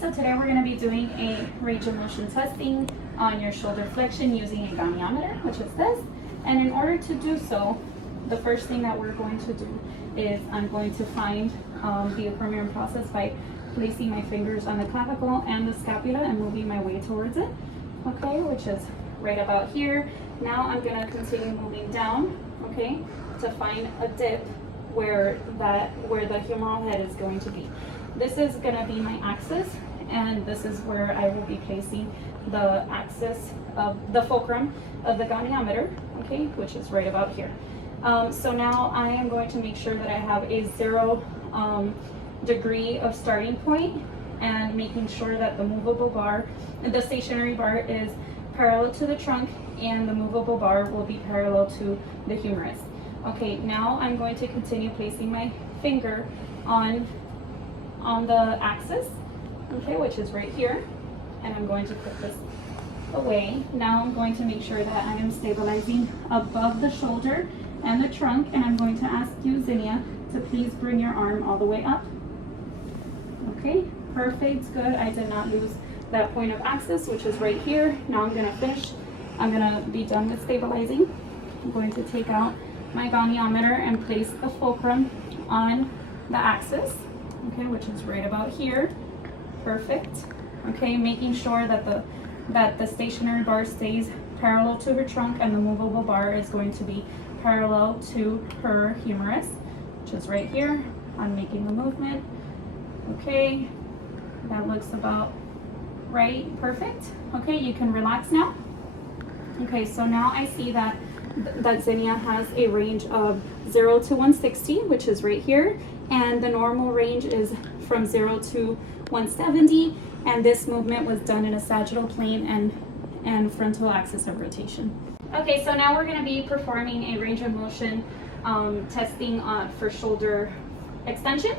So today we're going to be doing a range of motion testing on your shoulder flexion using a goniometer, which is this. And in order to do so, the first thing that we're going to do is I'm going to find the acromion process by placing my fingers on the clavicle and the scapula and moving my way towards it, okay, which is right about here. Now I'm going to continue moving down, okay, to find a dip where the humeral head is going to be. This is going to be my axis, and this is where I will be placing the axis of the fulcrum of the goniometer, okay, which is right about here. So now I am going to make sure that I have a 0 degree of starting point, and making sure that the movable bar, the stationary bar, is parallel to the trunk, and the movable bar will be parallel to the humerus. Okay, now I'm going to continue placing my finger on the axis, okay, which is right here, and I'm going to put this away. Now I'm going to make sure that I am stabilizing above the shoulder and the trunk, and I'm going to ask you, Zinnia, to please bring your arm all the way up. Okay, perfect, good. I did not lose that point of axis, which is right here. Now I'm going to finish. I'm going to be done with stabilizing. I'm going to take out my goniometer and place the fulcrum on the axis, okay, which is right about here. Perfect. Okay, making sure that the stationary bar stays parallel to her trunk, and the movable bar is going to be parallel to her humerus, which is right here. I'm making the movement. Okay, that looks about right. Perfect. Okay, you can relax now. Okay, so now I see that Zinnia has a range of 0 to 160, which is right here, and the normal range is from 0 to 170, and this movement was done in a sagittal plane and frontal axis of rotation. Okay, so now we're going to be performing a range of motion testing for shoulder extension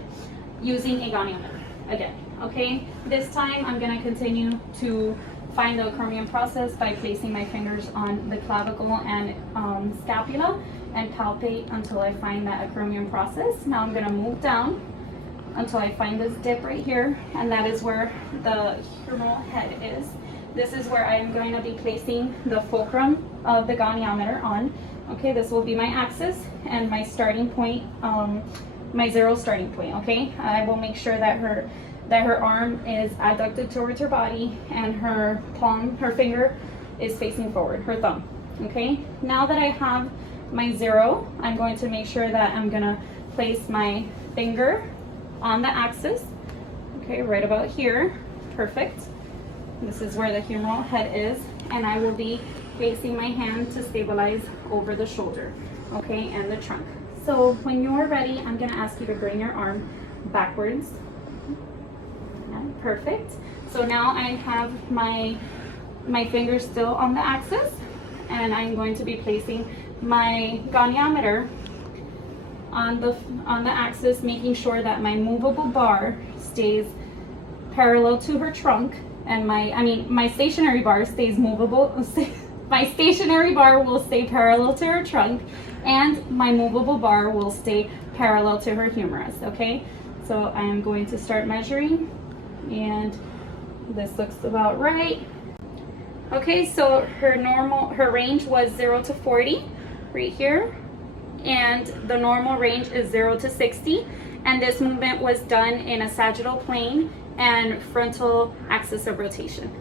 using a goniometer again. Okay, this time I'm going to continue to find the acromion process by placing my fingers on the clavicle and scapula and palpate until I find that acromion process. Now I'm going to move down until I find this dip right here, and that is where the humeral head is. This is where I am going to be placing the fulcrum of the goniometer on. Okay, this will be my axis and my starting point, my 0 starting point. Okay, I will make sure that her arm is adducted towards her body, and her palm, her finger, is facing forward, her thumb. Okay, now that I have my 0, I'm going to make sure that I'm gonna place my finger on the axis, okay, right about here. Perfect. This is where the humeral head is, and I will be placing my hand to stabilize over the shoulder, okay, and the trunk. So when you're ready, I'm gonna ask you to bring your arm backwards. Perfect. So now I have my fingers still on the axis, and I'm going to be placing my goniometer on the axis, making sure that my movable bar stays parallel to her trunk, and my stationary bar stays movable. My stationary bar will stay parallel to her trunk, and my movable bar will stay parallel to her humerus. Okay, so I am going to start measuring, and this looks about right. Okay, so her range was 0 to 40 right here, and the normal range is 0 to 60, and this movement was done in a sagittal plane and frontal axis of rotation.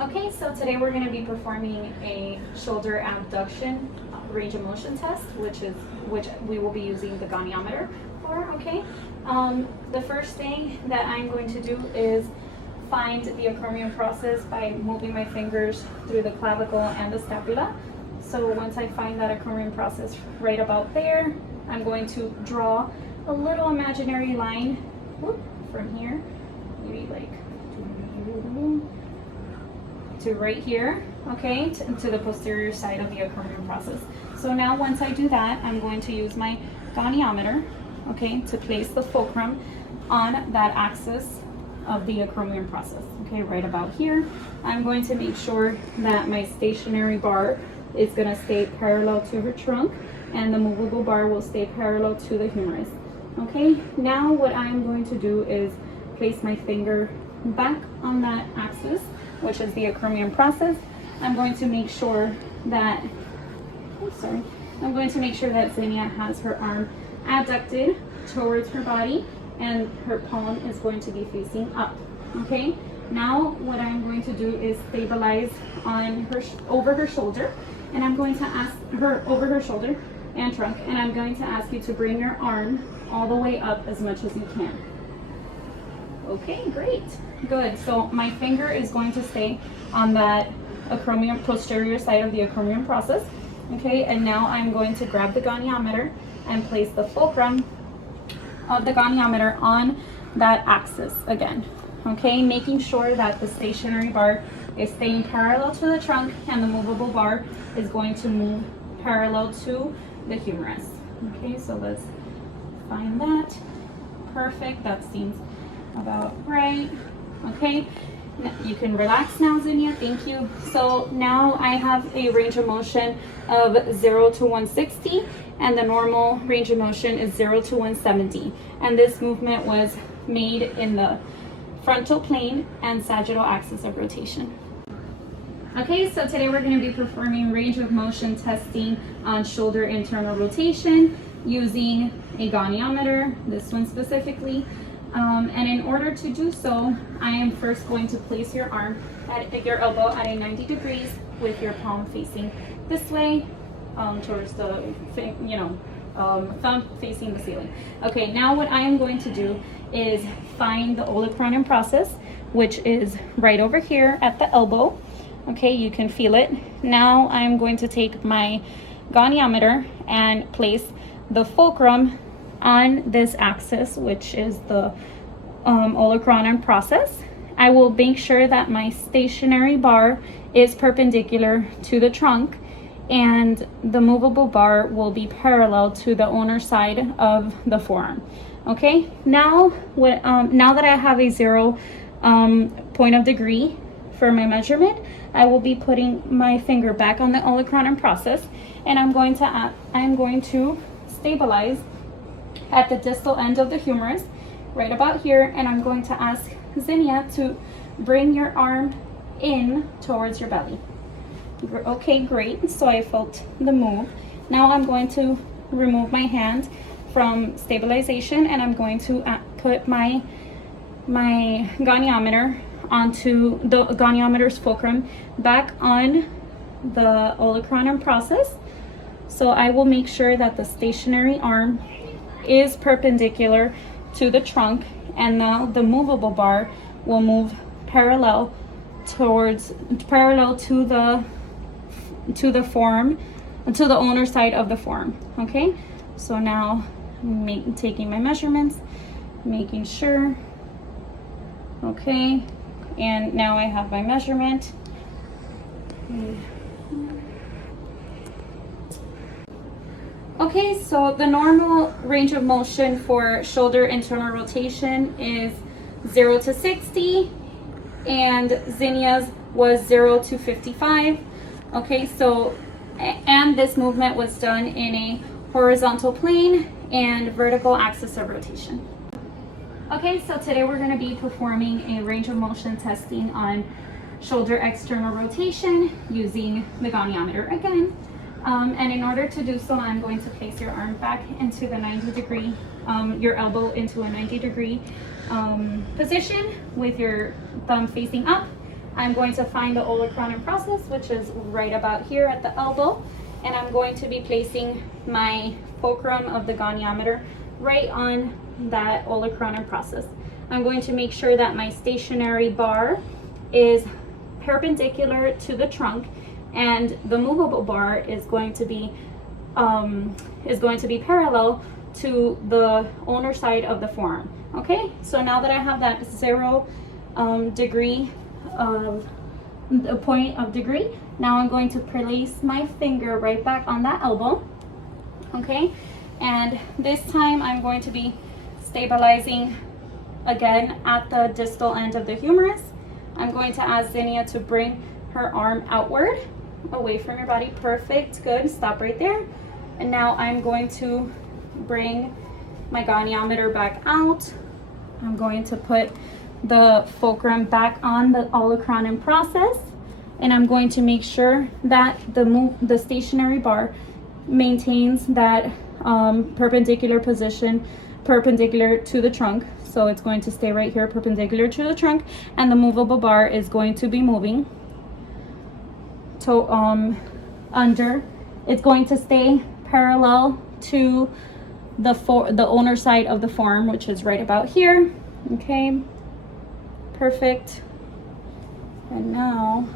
Okay, so today we're going to be performing a shoulder abduction range of motion test, which we will be using the goniometer for. Okay, the first thing that I'm going to do is find the acromion process by moving my fingers through the clavicle and the scapula. So once I find that acromion process right about there, I'm going to draw a little imaginary line, whoop, from here, maybe like to right here, okay, to the posterior side of the acromion process. So now once I do that, I'm going to use my goniometer, okay, to place the fulcrum on that axis of the acromion process, okay, right about here. I'm going to make sure that my stationary bar is going to stay parallel to her trunk, and the movable bar will stay parallel to the humerus. Okay, now what I'm going to do is place my finger back on that axis, which is the acromion process. I'm going to make sure that, I'm going to make sure that Xenia has her arm abducted towards her body and her palm is going to be facing up. Okay, now what I'm going to do is stabilize on her over her shoulder, and I'm going to ask her over her shoulder and trunk, and I'm going to ask you to bring your arm all the way up as much as you can. Okay, great, good. So my finger is going to stay on that acromion, posterior side of the acromion process. Okay, and now I'm going to grab the goniometer and place the fulcrum of the goniometer on that axis again. Okay, making sure that the stationary bar is staying parallel to the trunk and the movable bar is going to move parallel to the humerus. Okay, so let's find that. Perfect, that seems about right. Okay, you can relax now, Xenia, thank you. So now I have a range of motion of 0 to 160, and the normal range of motion is 0 to 170. And this movement was made in the frontal plane and sagittal axis of rotation. Okay, so today we're going to be performing range of motion testing on shoulder internal rotation using a goniometer, this one specifically. And in order to do so, I am first going to place your arm at your elbow at a 90 degrees with your palm facing this way, towards the, thumb facing the ceiling. Okay, now what I am going to do is find the olecranon process, which is right over here at the elbow. Okay, you can feel it. Now I'm going to take my goniometer and place the fulcrum on this axis, which is the olecranon process. I will make sure that my stationary bar is perpendicular to the trunk and the movable bar will be parallel to the owner side of the forearm. Okay, now now that I have a 0 point of degree for my measurement, I will be putting my finger back on the olecranon process, and I'm going to stabilize at the distal end of the humerus, right about here, and I'm going to ask Xenia to bring your arm in towards your belly. Okay, great. So I felt the move. Now I'm going to remove my hand from stabilization, and I'm going to put my goniometer onto the goniometer's fulcrum back on the olecranon process. So I will make sure that the stationary arm is perpendicular to the trunk, and now the movable bar will move parallel to the forearm, to the owner side of the forearm. Okay, so now I'm taking my measurements, making sure. Okay, and now I have my measurement. Okay, so the normal range of motion for shoulder internal rotation is 0 to 60, and Xenia's was 0 to 55. Okay, so, and this movement was done in a horizontal plane and vertical axis of rotation. Okay, so today we're going to be performing a range of motion testing on shoulder external rotation using the goniometer again. And in order to do so, I'm going to place your arm back into the 90 degree, your elbow into a 90 degree position with your thumb facing up. I'm going to find the olecranon process, which is right about here at the elbow, and I'm going to be placing my fulcrum of the goniometer right on that olecranon process. I'm going to make sure that my stationary bar is perpendicular to the trunk, and the movable bar is going to be parallel to the owner side of the forearm. Okay, so now that I have that 0 degree of a point of degree, now I'm going to place my finger right back on that elbow. Okay, and this time I'm going to be stabilizing again at the distal end of the humerus. I'm going to ask Xenia to bring her arm outward, away from your body. Perfect, good, stop right there. And now I'm going to bring my goniometer back out. I'm going to put the fulcrum back on the olecranon process, and I'm going to make sure that the stationary bar maintains that perpendicular position, perpendicular to the trunk. So it's going to stay right here perpendicular to the trunk, and the movable bar is going to be moving to under. It's going to stay parallel to the owner side of the form, which is right about here. Okay, perfect. And now,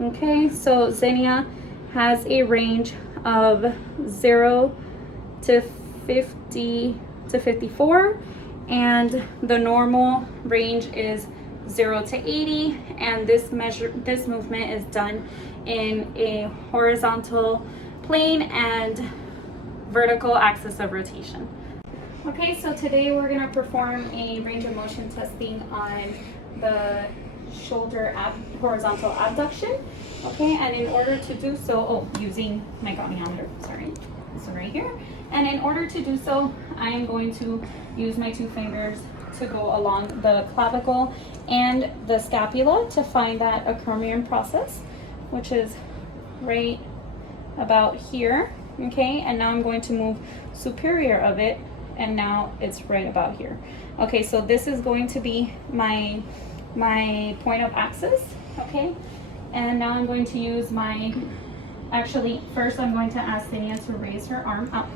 okay, so Xenia has a range of 0 to 50 to 54, and the normal range is 0 to 80, and this movement is done in a horizontal plane and vertical axis of rotation. Okay, so today we're going to perform a range of motion testing on the shoulder horizontal abduction. Okay, and in order to do so, using my goniometer, sorry, so right here. And in order to do so, I am going to use my 2 fingers to go along the clavicle and the scapula to find that acromion process, which is right about here. Okay, and now I'm going to move superior of it, and now it's right about here. Okay, so this is going to be my point of axis. Okay, and now I'm going to use first I'm going to ask Xenia to raise her arm up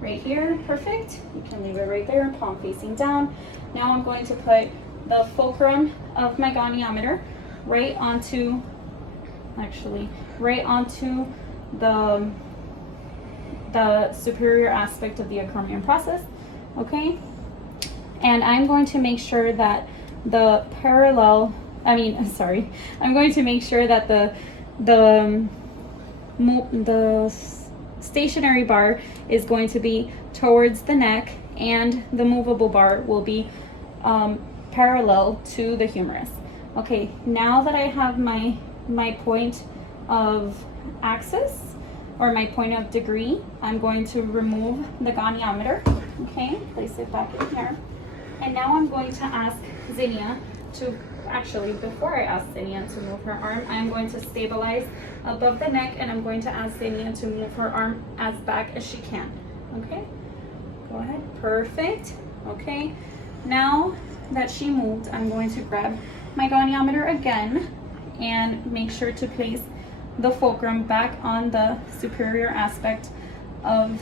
right here. Perfect. You can leave it right there, palm facing down. Now I'm going to put the fulcrum of my goniometer right onto the superior aspect of the acromion process. Okay, and I'm going to make sure that I'm going to make sure that the stationary bar is going to be towards the neck, and the movable bar will be parallel to the humerus. Okay, now that I have my point of axis, or my point of degree, I'm going to remove the goniometer. Okay, place it back in here. And now I'm going to ask Xenia to, before I ask Xenia to move her arm, I'm going to stabilize above the neck, and I'm going to ask Xenia to move her arm as back as she can. Okay, go ahead, perfect. Okay, now that she moved, I'm going to grab my goniometer again and make sure to place the fulcrum back on the superior aspect of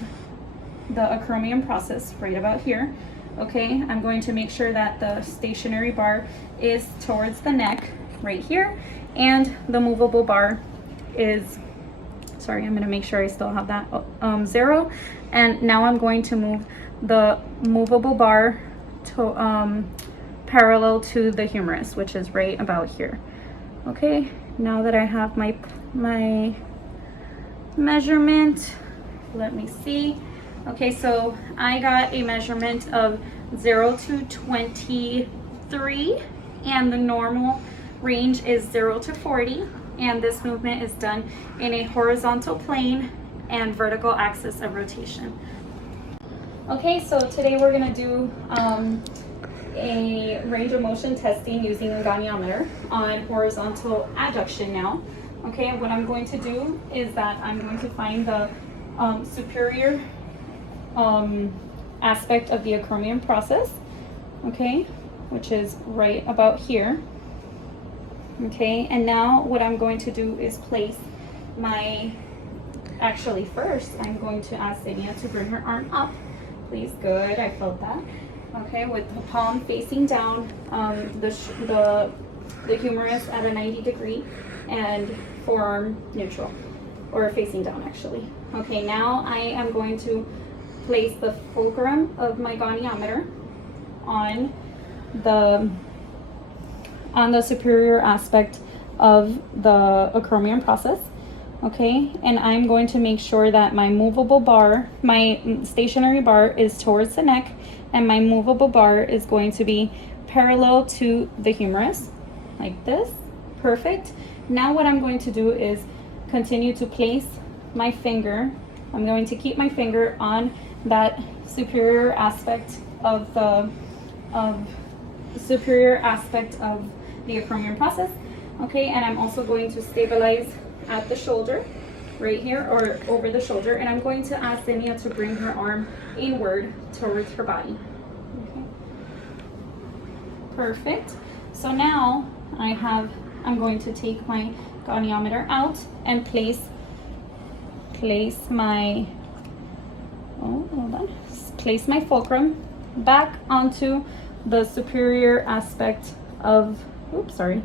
the acromion process, right about here. Okay, I'm going to make sure that the stationary bar is towards the neck, right here, and the movable bar is, I'm going to make sure I still have that 0. And now I'm going to move the movable bar to parallel to the humerus, which is right about here. Okay, now that I have my measurement, let me see. Okay, so I got a measurement of 0 to 23, and the normal range is 0 to 40, and this movement is done in a horizontal plane and vertical axis of rotation. Okay, so today we're going to do a range of motion testing using a goniometer on horizontal adduction now. Okay, what I'm going to do is that I'm going to find the superior aspect of the acromion process, okay, which is right about here. Okay, and now what I'm going to do is place first I'm going to ask Xenia to bring her arm up, please. Good, I felt that. Okay, with the palm facing down, the humerus at a 90 degree, and forearm neutral, or facing down actually. Okay, now I am going to place the fulcrum of my goniometer on the superior aspect of the acromion process. Okay, and I'm going to make sure that my stationary bar is towards the neck, and my movable bar is going to be parallel to the humerus, like this. Perfect. Now what I'm going to do is continue to place my finger. I'm going to keep my finger on that superior aspect of the superior aspect of the acromion process. Okay, and I'm also going to stabilize at the shoulder, right here, or over the shoulder, and I'm going to ask Zinnia to bring her arm inward towards her body. Okay. Perfect. So now I'm going to take my goniometer out and place my place my fulcrum back onto the superior aspect of, oops, sorry.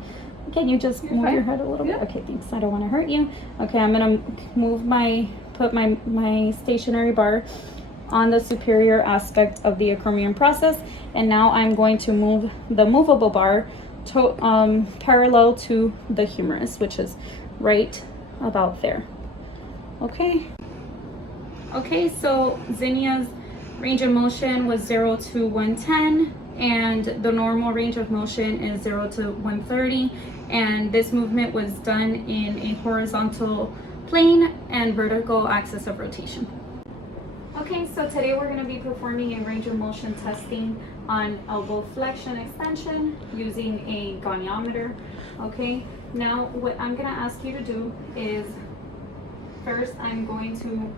Can you just move your head a little bit? Okay, thanks. I don't want to hurt you. Okay, I'm gonna put my stationary bar on the superior aspect of the acromion process, and now I'm going to move the movable bar to parallel to the humerus, which is right about there. Okay. Okay, so Zinnia's range of motion was 0 to 110, and the normal range of motion is 0 to 130, and this movement was done in a horizontal plane and vertical axis of rotation. Okay, so today we're going to be performing a range of motion testing on elbow flexion extension using a goniometer. Okay, now what I'm going to ask you to do is, first I'm going to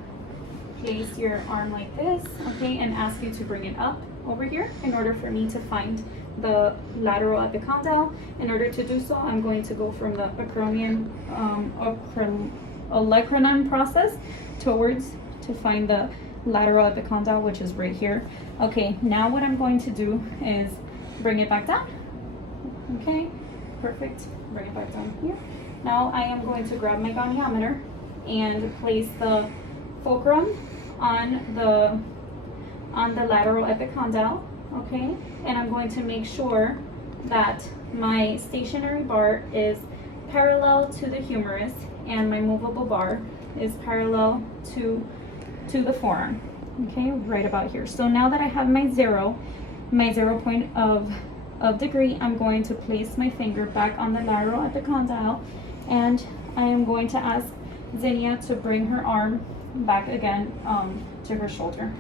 place your arm like this, okay, and ask you to bring it up over here in order for me to find the lateral epicondyle. In order to do so, I'm going to go from the acromion olecranon process towards to find the lateral epicondyle, which is right here. Okay, now what I'm going to do is bring it back down. Okay, perfect. Bring it back down here. Now I am going to grab my goniometer and place the fulcrum on the lateral epicondyle, okay? And I'm going to make sure that my stationary bar is parallel to the humerus and my movable bar is parallel to the forearm, okay, right about here. So now that I have my 0 point of degree, I'm going to place my finger back on the lateral epicondyle, and I am going to ask Zinnia to bring her arm back again to her shoulder.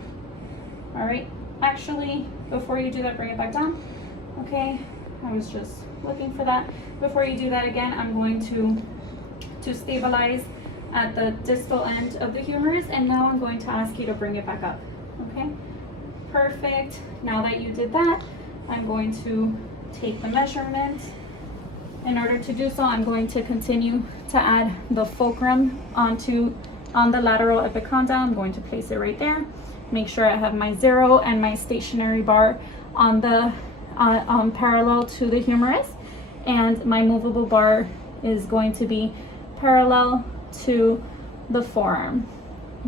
All right, actually, before you do that, bring it back down. Okay, I was just looking for that. Before you do that again, I'm going to stabilize at the distal end of the humerus, and now I'm going to ask you to bring it back up. Okay, perfect. Now that you did that, I'm going to take the measurement. In order to do so, I'm going to continue to add the fulcrum on the lateral epicondyle. I'm going to place it right there. Make sure I have my 0 and my stationary bar on the parallel to the humerus, and my movable bar is going to be parallel to the forearm.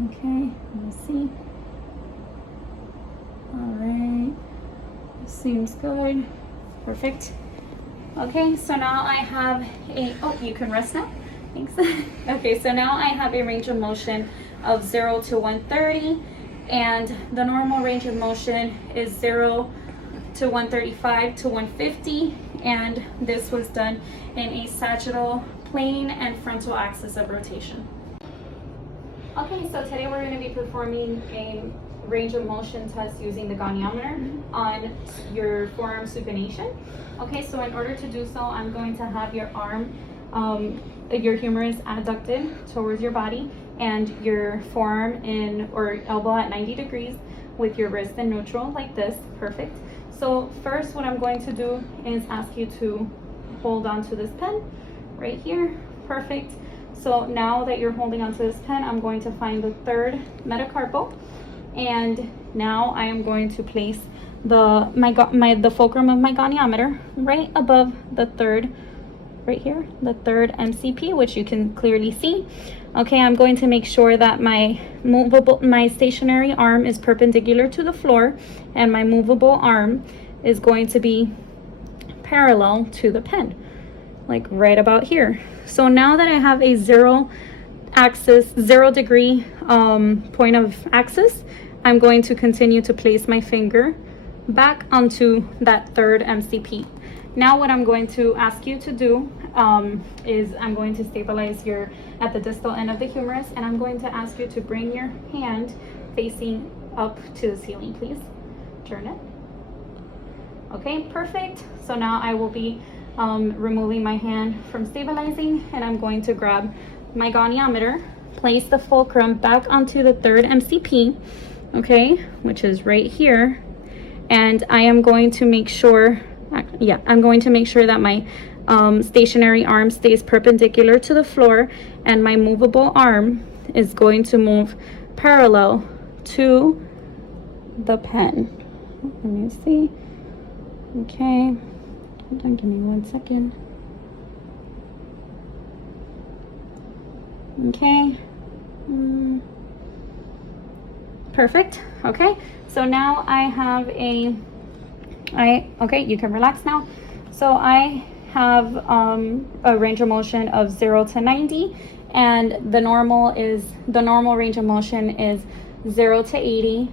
Okay, let me see. All right, seems good. Perfect. Okay, so now I have you can rest now. Thanks. Okay, so now I have a range of motion of 0 to 130, and the normal range of motion is 0 to 135 to 150, and this was done in a sagittal plane and frontal axis of rotation. Okay, so today we're going to be performing a range of motion test using the goniometer on your forearm supination. Okay, so in order to do so, I'm going to have your arm, your humerus adducted towards your body, and your forearm or elbow at 90 degrees with your wrist in neutral like this. Perfect. So first what I'm going to do is ask you to hold on to this pen right here. Perfect. So now that you're holding onto this pen, I'm going to find the third metacarpal, and now I am going to place the fulcrum of my goniometer right above the third, right here, the third MCP, which you can clearly see. Okay, I'm going to make sure that my stationary arm is perpendicular to the floor, and my movable arm is going to be parallel to the pen, like right about here. So now that I have a 0 degree point of axis, I'm going to continue to place my finger back onto that third MCP. Now what I'm going to ask you to do is I'm going to stabilize at the distal end of the humerus, and I'm going to ask you to bring your hand facing up to the ceiling, please. Turn it. Okay, perfect. So now I will be removing my hand from stabilizing, and I'm going to grab my goniometer, place the fulcrum back onto the third MCP, okay, which is right here. And I am going to make sure, I'm going to make sure that my stationary arm stays perpendicular to the floor, and my movable arm is going to move parallel to the pen. Let me see. Okay, hold on, give me 1 second. Okay. Perfect. Okay, so now I have okay, you can relax now. So I have a range of motion of 0 to 90, and the normal range of motion is 0 to 80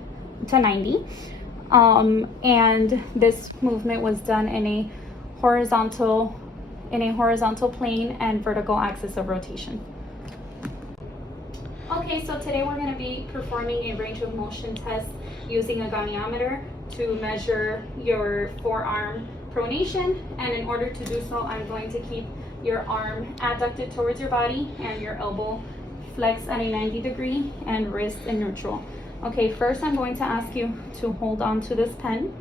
to 90. And this movement was done in a horizontal plane and vertical axis of rotation. Okay, so today we're going to be performing a range of motion test using a goniometer to measure your forearm pronation, and in order to do so, I'm going to keep your arm adducted towards your body and your elbow flexed at a 90 degree and wrist in neutral. Okay, first I'm going to ask you to hold on to this pen,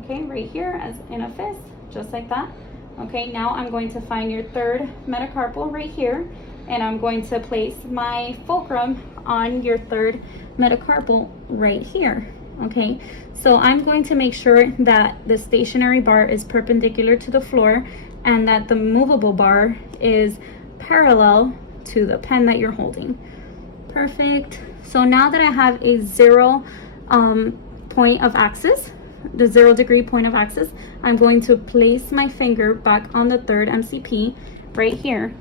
okay, right here as in a fist, just like that. Okay, now I'm going to find your third metacarpal right here, and I'm going to place my fulcrum on your third metacarpal right here. Okay, so I'm going to make sure that the stationary bar is perpendicular to the floor and that the movable bar is parallel to the pen that you're holding. Perfect. So now that I have a 0 point of axis, the 0 degree point of axis, I'm going to place my finger back on the third MCP right here,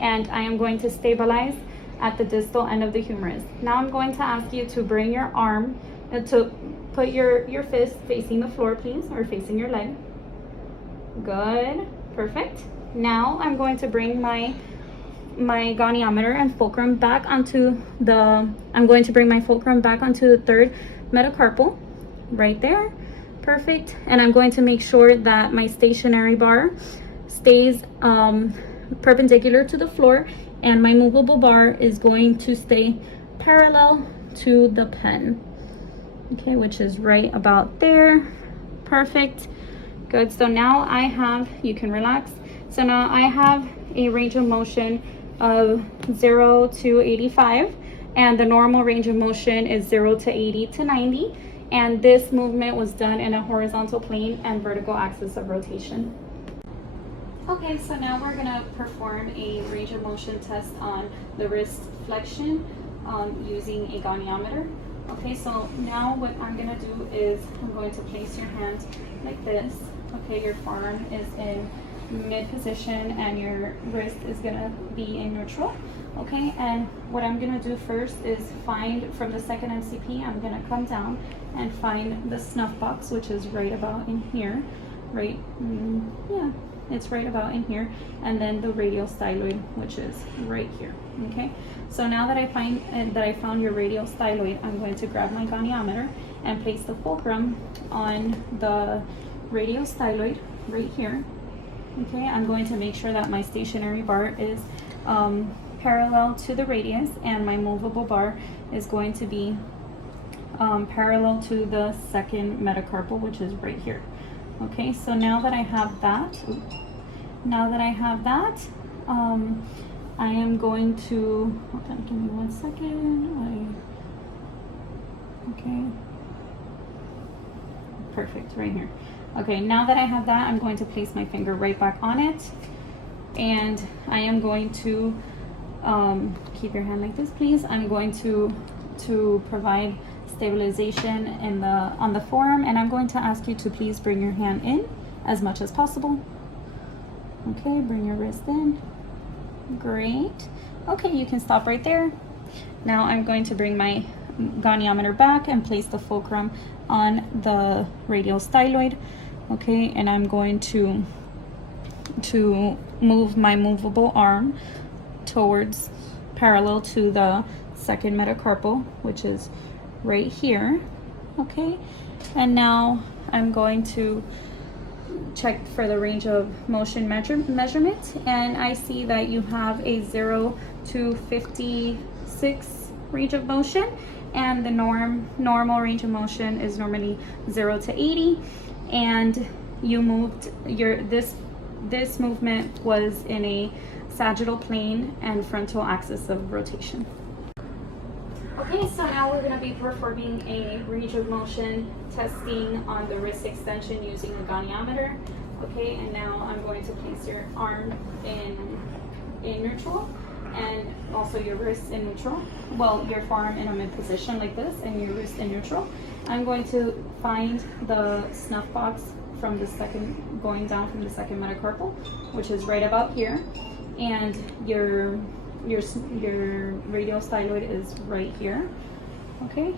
and I am going to stabilize at the distal end of the humerus. Now I'm going to ask you to bring your arm, to put your fist facing the floor, please, or facing your leg. Good, perfect. Now I'm going to bring my goniometer and fulcrum back onto the, the third metacarpal, right there. Perfect. And I'm going to make sure that my stationary bar stays perpendicular to the floor, and my movable bar is going to stay parallel to the pen, okay, which is right about there. Perfect. Good. So now I have, you can relax. So now I have a range of motion of 0 to 85, and the normal range of motion is 0 to 80 to 90, and this movement was done in a horizontal plane and vertical axis of rotation. Okay, so now we're going to perform a range of motion test on the wrist flexion using a goniometer. Okay, so now what I'm going to do is I'm going to place your hand like this. Okay, your forearm is in mid position and your wrist is going to be in neutral. Okay, and what I'm going to do first is find from the second MCP, I'm going to come down and find the snuff box, which is right about in here. Right, yeah, it's right about in here, and then the radial styloid, which is right here. Okay, so now that I found your radial styloid, I'm going to grab my goniometer and place the fulcrum on the radial styloid right here. Okay, I'm going to make sure that my stationary bar is parallel to the radius, and my movable bar is going to be parallel to the second metacarpal, which is right here. Okay, so now that I have that, I am going to, hold on, give me 1 second. Okay, perfect, right here. Okay, now that I have that, I'm going to place my finger right back on it, and I am going to keep your hand like this, please. I'm going to provide stabilization on the forearm, and I'm going to ask you to please bring your hand in as much as possible. Okay, bring your wrist in. Great. Okay, you can stop right there. Now I'm going to bring my goniometer back and place the fulcrum on the radial styloid. Okay, and I'm going to move my movable arm towards parallel to the second metacarpal, which is right here. Okay, and now I'm going to checked for the range of motion measurement, and I see that you have a 0 to 56 range of motion, and the normal range of motion is normally 0 to 80, and you moved this movement was in a sagittal plane and frontal axis of rotation. Okay, so now we're going to be performing a range of motion testing on the wrist extension using a goniometer. Okay, and now I'm going to place your arm in neutral, and also your wrist in neutral. Well, your forearm in a mid position like this, and your wrist in neutral. I'm going to find the snuff box from the second, going down from the second metacarpal, which is right about here, and your radial styloid is right here. Okay,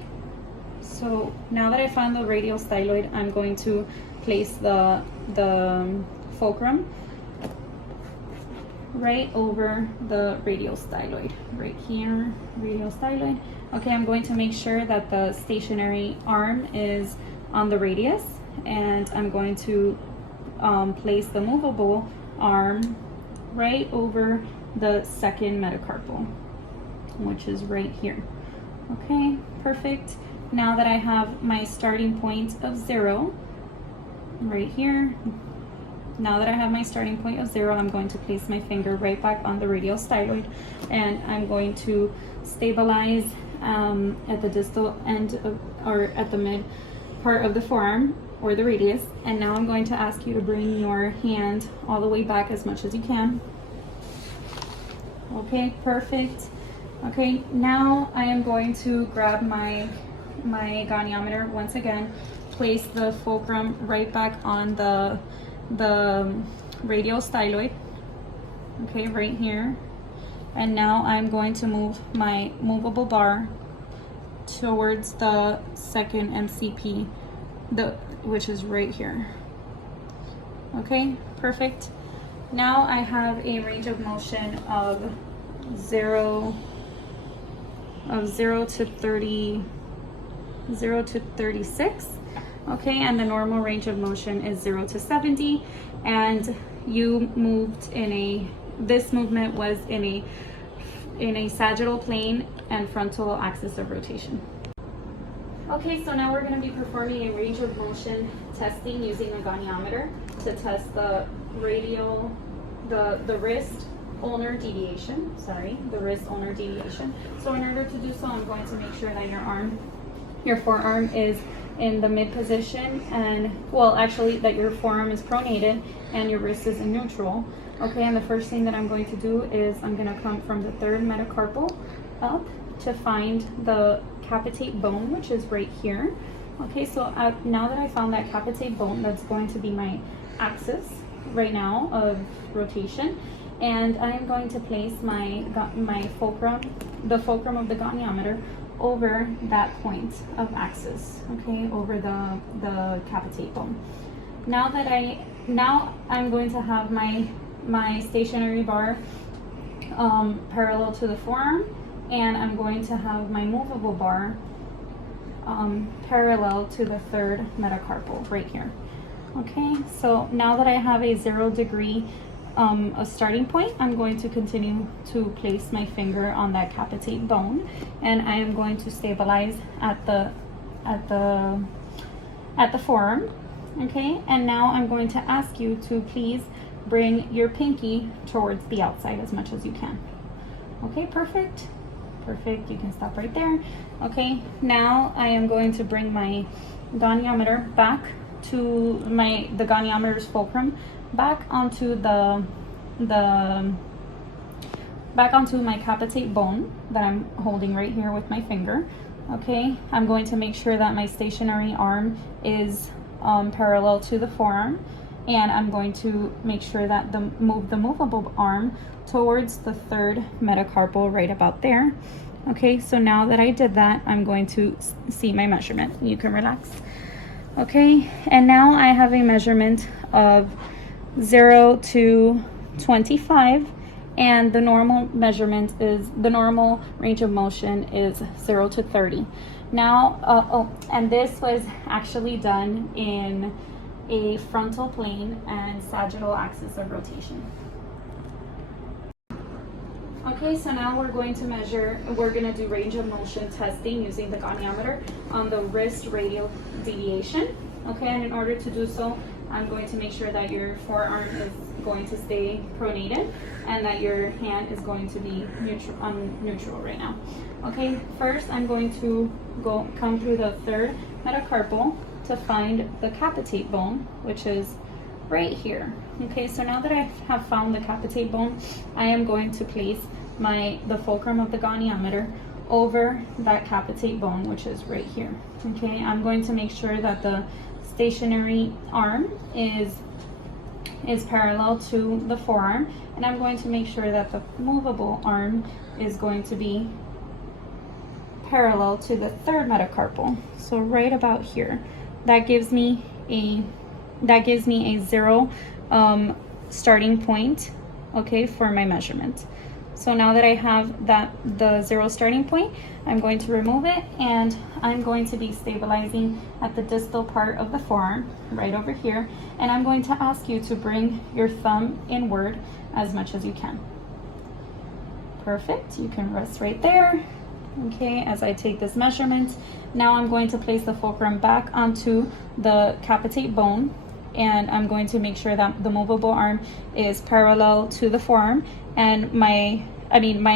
so now that I found the radial styloid, I'm going to place the fulcrum right over the radial styloid, right here, radial styloid. Okay, I'm going to make sure that the stationary arm is on the radius, and I'm going to place the movable arm right over the second metacarpal, which is right here. Okay, perfect. Now that I have my starting point of 0 right here, now that I have my starting point of 0, I'm going to place my finger right back on the radial styloid, and I'm going to stabilize at the distal end of, or at the mid part of the forearm or the radius. And now I'm going to ask you to bring your hand all the way back as much as you can. Okay, perfect. Okay, now I am going to grab my goniometer once again, place the fulcrum right back on the radial styloid, okay, right here. And now I'm going to move my movable bar towards the second MCP, which is right here. Okay, perfect. Now I have a range of motion of 0 to 36. Okay, and the normal range of motion is 0 to 70, and you moved this movement was in a sagittal plane and frontal axis of rotation. Okay, so now we're going to be performing a range of motion testing using a goniometer to test the radial, the wrist ulnar deviation, the wrist ulnar deviation. So in order to do so, I'm going to make sure that your forearm is in the mid position, and well, actually that your forearm is pronated and your wrist is in neutral. Okay, and the first thing that I'm going to do is I'm going to come from the third metacarpal up to find the capitate bone, which is right here. Okay, so now that I found that capitate bone, that's going to be my axis right now of rotation, and I am going to place my fulcrum, the fulcrum of the goniometer, over that point of axis, okay, over the capitate bone. Now I'm going to have my stationary bar parallel to the forearm, and I'm going to have my movable bar parallel to the third metacarpal right here. Okay, so now that I have a 0 degree a starting point, I'm going to continue to place my finger on that capitate bone, and I am going to stabilize at the forearm. Okay, and now I'm going to ask you to please bring your pinky towards the outside as much as you can. Okay, perfect. Perfect, you can stop right there. Okay, now I am going to bring my goniometer back to the goniometer's fulcrum back onto back onto my capitate bone that I'm holding right here with my finger. Okay, I'm going to make sure that my stationary arm is parallel to the forearm, and I'm going to make sure that the movable arm towards the third metacarpal right about there. Okay, so now that I did that, I'm going to see my measurement. You can relax. Okay, and now I have a measurement of 0 to 25, and the normal measurement is, the normal range of motion is 0 to 30. Now, and this was actually done in a frontal plane and sagittal axis of rotation. Okay, so now we're going to do range of motion testing using the goniometer on the wrist radial deviation. Okay, and in order to do so, I'm going to make sure that your forearm is going to stay pronated and that your hand is going to be neutral right now. Okay, first I'm going to come through the third metacarpal to find the capitate bone, which is right here. Okay, so now that I have found the capitate bone, I am going to place the fulcrum of the goniometer over that capitate bone, which is right here. Okay, I'm going to make sure that the stationary arm is parallel to the forearm, and I'm going to make sure that the movable arm is going to be parallel to the third metacarpal, so right about here. That gives me a zero starting point, okay, for my measurement. So now that I have the zero starting point, I'm going to remove it, and I'm going to be stabilizing at the distal part of the forearm, right over here, and I'm going to ask you to bring your thumb inward as much as you can. Perfect, you can rest right there. Okay, as I take this measurement, now I'm going to place the fulcrum back onto the capitate bone, and I'm going to make sure that the movable arm is parallel to the forearm, and my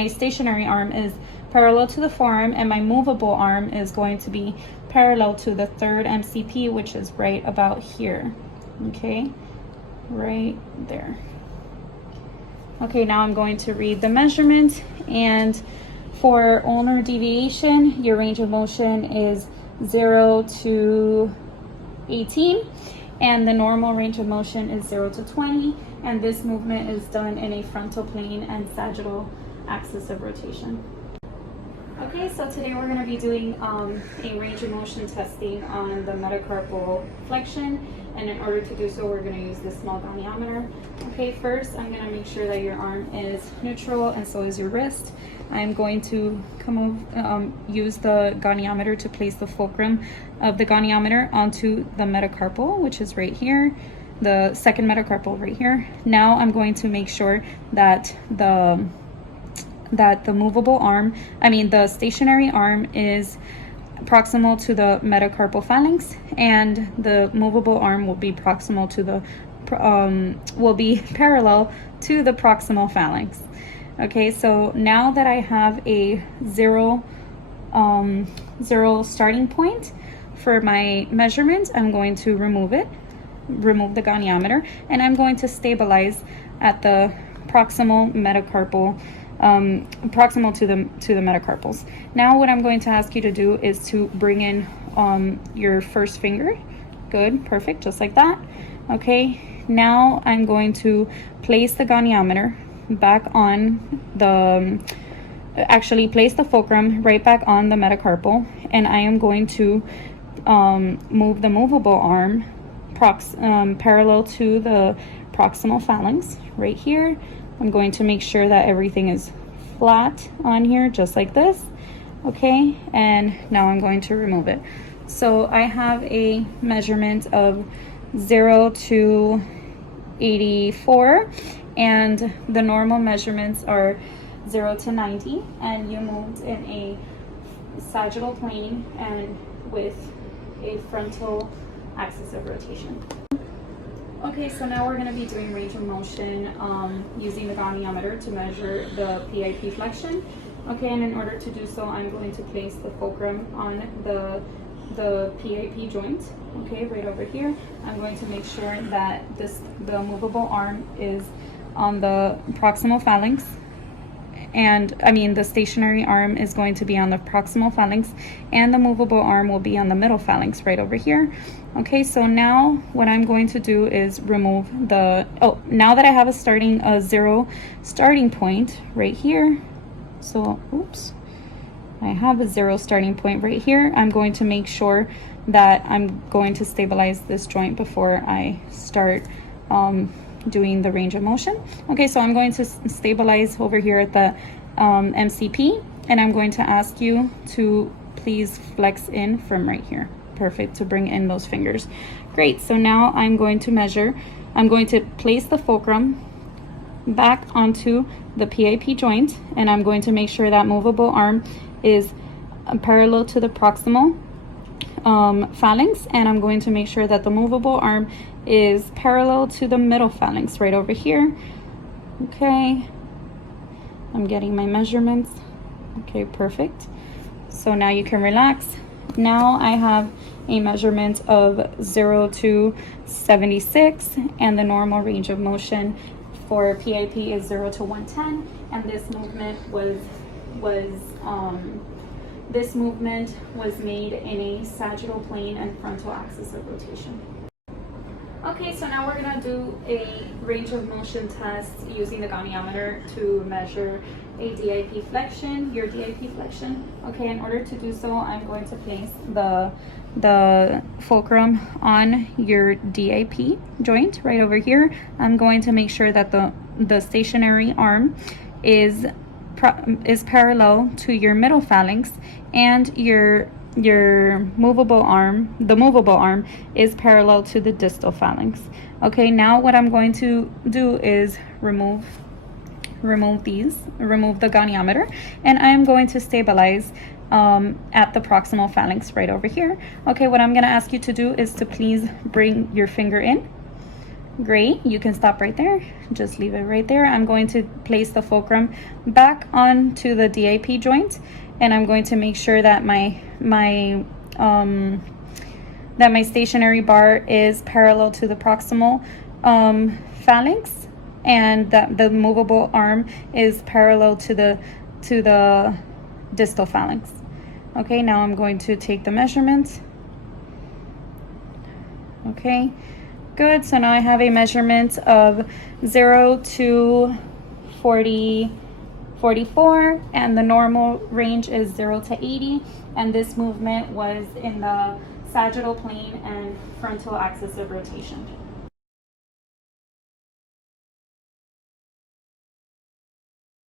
stationary arm is parallel to the forearm, and my movable arm is going to be parallel to the third MCP, which is right about here. Okay, right there. Okay, now I'm going to read the measurement, and for ulnar deviation, your range of motion is 0 to 18, and the normal range of motion is 0 to 20, and this movement is done in a frontal plane and sagittal axis of rotation. Okay, so today we're going to be doing a range of motion testing on the metacarpal flexion, and in order to do so, we're going to use this small goniometer. Okay, first I'm going to make sure that your arm is neutral, and so is your wrist. I'm going to use the goniometer to place the fulcrum of the goniometer onto the metacarpal, which is right here, the second metacarpal right here. Now I'm going to make sure that the movable arm, the stationary arm is proximal to the metacarpal phalanx, and the movable arm will be proximal to the parallel to the proximal phalanx. Okay, so now that I have a zero starting point for my measurement, I'm going to remove the goniometer, and I'm going to stabilize at the proximal metacarpal, proximal to the metacarpals. Now what I'm going to ask you to do is to bring in your first finger. Good, perfect, just like that. Okay, now I'm going to place the goniometer back on place the fulcrum right back on the metacarpal, and I am going to move the movable arm parallel to the proximal phalanx right here. I'm going to make sure that everything is flat on here, just like this. Okay, and now I'm going to remove it. So I have a measurement of 0 to 84, and the normal measurements are 0 to 90, and you moved in a sagittal plane and with a frontal axis of rotation. Okay, so now we're going to be doing range of motion using the goniometer to measure the PIP flexion. Okay, and in order to do so, I'm going to place the fulcrum on the PIP joint, okay, right over here. I'm going to make sure that the movable arm is on the proximal phalanx, and the stationary arm is going to be on the proximal phalanx, and the movable arm will be on the middle phalanx right over here. Okay, so now what I'm going to do is remove now that I have a zero starting point right here, so oops, I have a zero starting point right here. I'm going to make sure that I'm going to stabilize this joint before I start doing the range of motion. Okay, so I'm going to stabilize over here at the MCP, and I'm going to ask you to please flex in from right here. perfect to bring in those fingers. Great, so now I'm going to measure. I'm going to place the fulcrum back onto the PIP joint, and I'm going to make sure that movable arm is parallel to the proximal phalanx, and I'm going to make sure that the movable arm is parallel to the middle phalanx right over here. Okay, I'm getting my measurements. Okay, perfect. So now you can relax. Now I have a measurement of 0 to 76, and the normal range of motion for PIP is 0 to 110, and this movement was made in a sagittal plane and frontal axis of rotation. Okay, so now we're gonna do a range of motion test using the goniometer to measure a DIP flexion, your DIP flexion. Okay, in order to do so, I'm going to place the fulcrum on your DIP joint right over here. I'm going to make sure that the stationary arm is parallel to your middle phalanx, and your movable arm, the movable arm, is parallel to the distal phalanx. Okay, now what I'm going to do is remove the goniometer, and I am going to stabilize at the proximal phalanx right over here. Okay, what I'm going to ask you to do is to please bring your finger in. Great, you can stop right there, just leave it right there. I'm going to place the fulcrum back onto the DIP joint, and I'm going to make sure that my stationary bar is parallel to the proximal phalanx, and that the movable arm is parallel to the distal phalanx. Okay, now I'm going to take the measurement. Okay, good. So now I have a measurement of 0 to 44, and the normal range is 0 to 80, and this movement was in the sagittal plane and frontal axis of rotation.